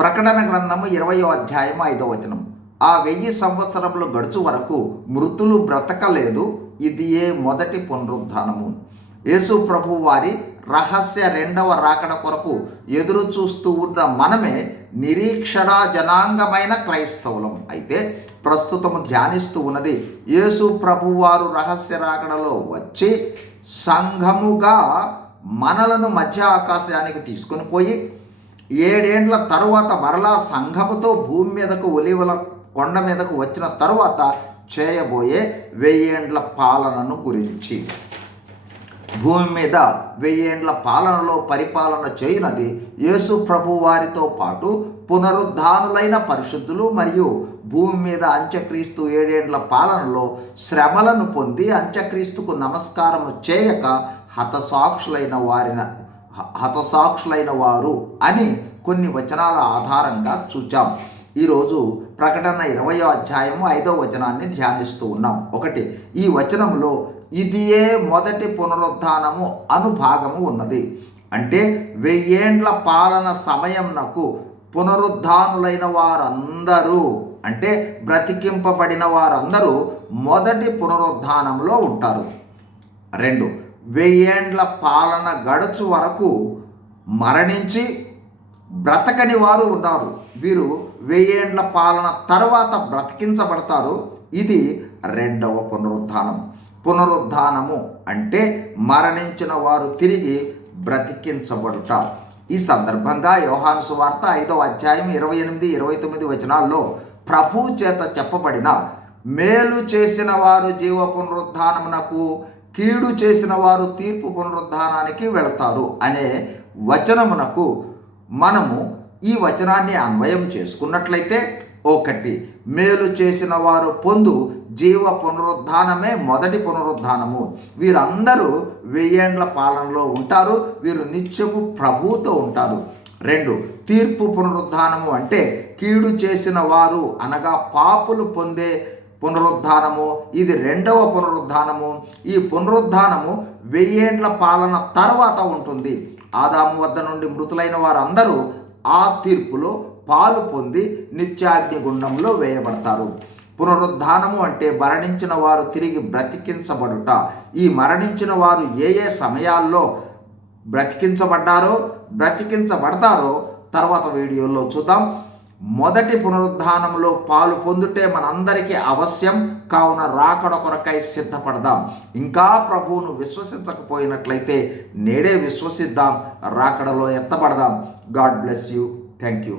ప్రకటన గ్రంథము ఇరవయో అధ్యాయం ఐదో వచనం ఆ వెయ్యి సంవత్సరములు గడుచు వరకు మృతులు బ్రతకలేదు. ఇది ఏ మొదటి పునరుద్ధానము. యేసు ప్రభు వారి రహస్య రెండవ రాకడ కొరకు ఎదురు చూస్తూ ఉన్న మనమే నిరీక్షణ జనాంగమైన క్రైస్తవులం. అయితే ప్రస్తుతము ధ్యానిస్తూ ఉన్నది యేసు ప్రభువారు రహస్య రాకడలో వచ్చి సంఘముగా మనలను మధ్య ఆకాశానికి తీసుకొని పోయి ఏడేండ్ల తరువాత మరలా సంఘముతో భూమి మీదకు ఒలివల కొండ మీదకు వచ్చిన తరువాత చేయబోయే వెయ్యేండ్ల పాలనను గురించి. భూమి మీద వెయ్యేండ్ల పాలనలో పరిపాలన చేయనది యేసు ప్రభు వారితో పాటు పునరుద్ధానులైన పరిశుద్ధులు మరియు భూమి మీద అంత్యక్రీస్తు ఏడేండ్ల పాలనలో శ్రమలను పొంది అంత్యక్రీస్తుకు నమస్కారము చేయక హతసాక్షులైన వారిన హతసాక్షులైన వారు అని కొన్ని వచనాల ఆధారంగా చూచాం ఈరోజు ప్రకటన ఇరవయో అధ్యాయము ఐదో వచనాన్ని ధ్యానిస్తూ ఉన్నాం. ఒకటి ఈ వచనంలో ఇదియే మొదటి పునరుద్ధానము అను భాగము ఉన్నది. అంటే వెయ్యేండ్ల పాలన సమయంనకు పునరుద్ధానులైన వారందరూ అంటే బ్రతికింపబడిన వారందరూ మొదటి పునరుద్ధానంలో ఉంటారు. రెండు వెయ్యేండ్ల పాలన గడుచు వరకు మరణించి బ్రతకని వారు ఉన్నారు. వీరు వెయ్యేండ్ల పాలన తర్వాత బ్రతికించబడతారు. ఇది రెండవ పునరుద్ధానం. పునరుద్ధానము అంటే మరణించిన వారు తిరిగి బ్రతికించబడుతారు ఈ సందర్భంగా యోహాను సువార్త ఐదవ అధ్యాయం ఇరవై ఎనిమిది ఇరవై తొమ్మిది వచనాల్లో ప్రభు చేత చెప్పబడిన మేలు చేసిన వారు జీవ పునరుద్ధానమునకు కీడు చేసిన వారు తీర్పు పునరుద్ధానానికి వెళతారు అనే వచనమునకు మనము ఈ వచనాన్ని అన్వయం చేసుకున్నట్లయితే ఒకటి మేలు చేసిన వారు పొందు జీవ పునరుద్ధానమే మొదటి పునరుద్ధానము. వీరందరూ వెయ్యేండ్ల పాలనలో ఉంటారు వీరు నిత్యము ప్రభువుతో ఉంటారు. రెండు తీర్పు పునరుద్ధానము అంటే కీడు చేసిన వారు అనగా పాపులు పొందే పునరుద్ధానము ఇది రెండవ పునరుద్ధానము. ఈ పునరుద్ధానము వెయ్యేండ్ల పాలన తర్వాత ఉంటుంది. ఆదాము వద్ద నుండి మృతులైన వారందరూ ఆ తీర్పులో పాలు పొంది నిత్యాగ్ని గుండంలో వేయబడతారు. పునరుద్ధానము అంటే మరణించిన వారు తిరిగి బ్రతికించబడుట. ఈ మరణించిన వారు ఏ ఏ సమయాల్లో బ్రతికించబడ్డారో బ్రతికించబడతారో తర్వాత వీడియోలో చూద్దాం. మొదటి పునరుద్ధానంలో పాలు పొందుటే మనందరికీ అవశ్యం. కావున రాకడ కొరకై సిద్ధపడదాం. ఇంకా ప్రభువును విశ్వసించకపోయినట్లయితే నేడే విశ్వసిద్దాం. రాకడలో ఎత్తపడదాం God bless you. Thank you.